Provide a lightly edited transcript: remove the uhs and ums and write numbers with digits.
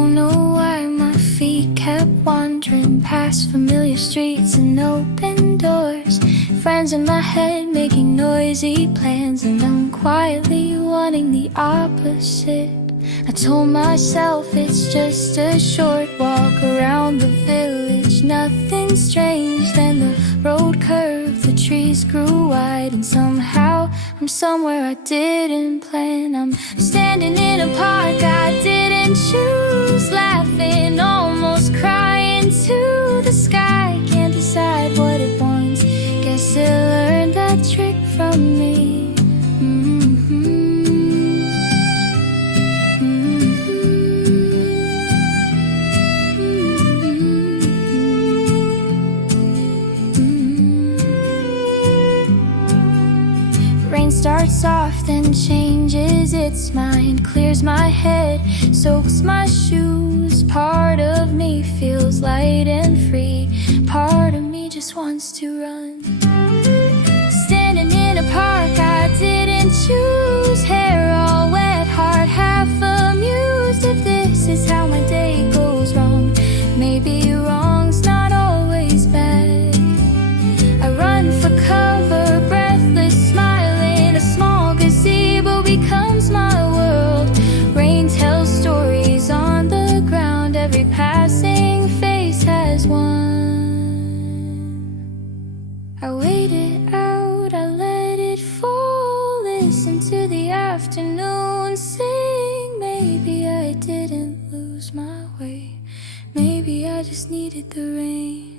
don't know why my feet kept wandering past familiar streets and open doors. Friends in my head making noisy plans, and I'm quietly wanting the opposite. I told myself it's just a short walk around the village, nothing strange. Then the road curved, the trees grew wide, and somehow I'm somewhere I didn't plan. I'm standing in a park I didn't choose, laughing, almost crying to the sky. Can't decide what it wants, guess it learned that trick from me. Rain starts soft and changes its mind, clears my head, soaks my shoes. Part of me feels light and free, part of me just wants to run. Standing in a park I didn't choose, hair all wet, heart half amused. If this is how my day goes wrong, maybe wrong's not always bad. I run for cover, breathless, smiling. A small gazebo becomes my world. Rain tells stories on the ground, every passing face has one. I wait it out, I let it fall, listen to the afternoon sing. Maybe I didn't lose my way, maybe I just needed the rain.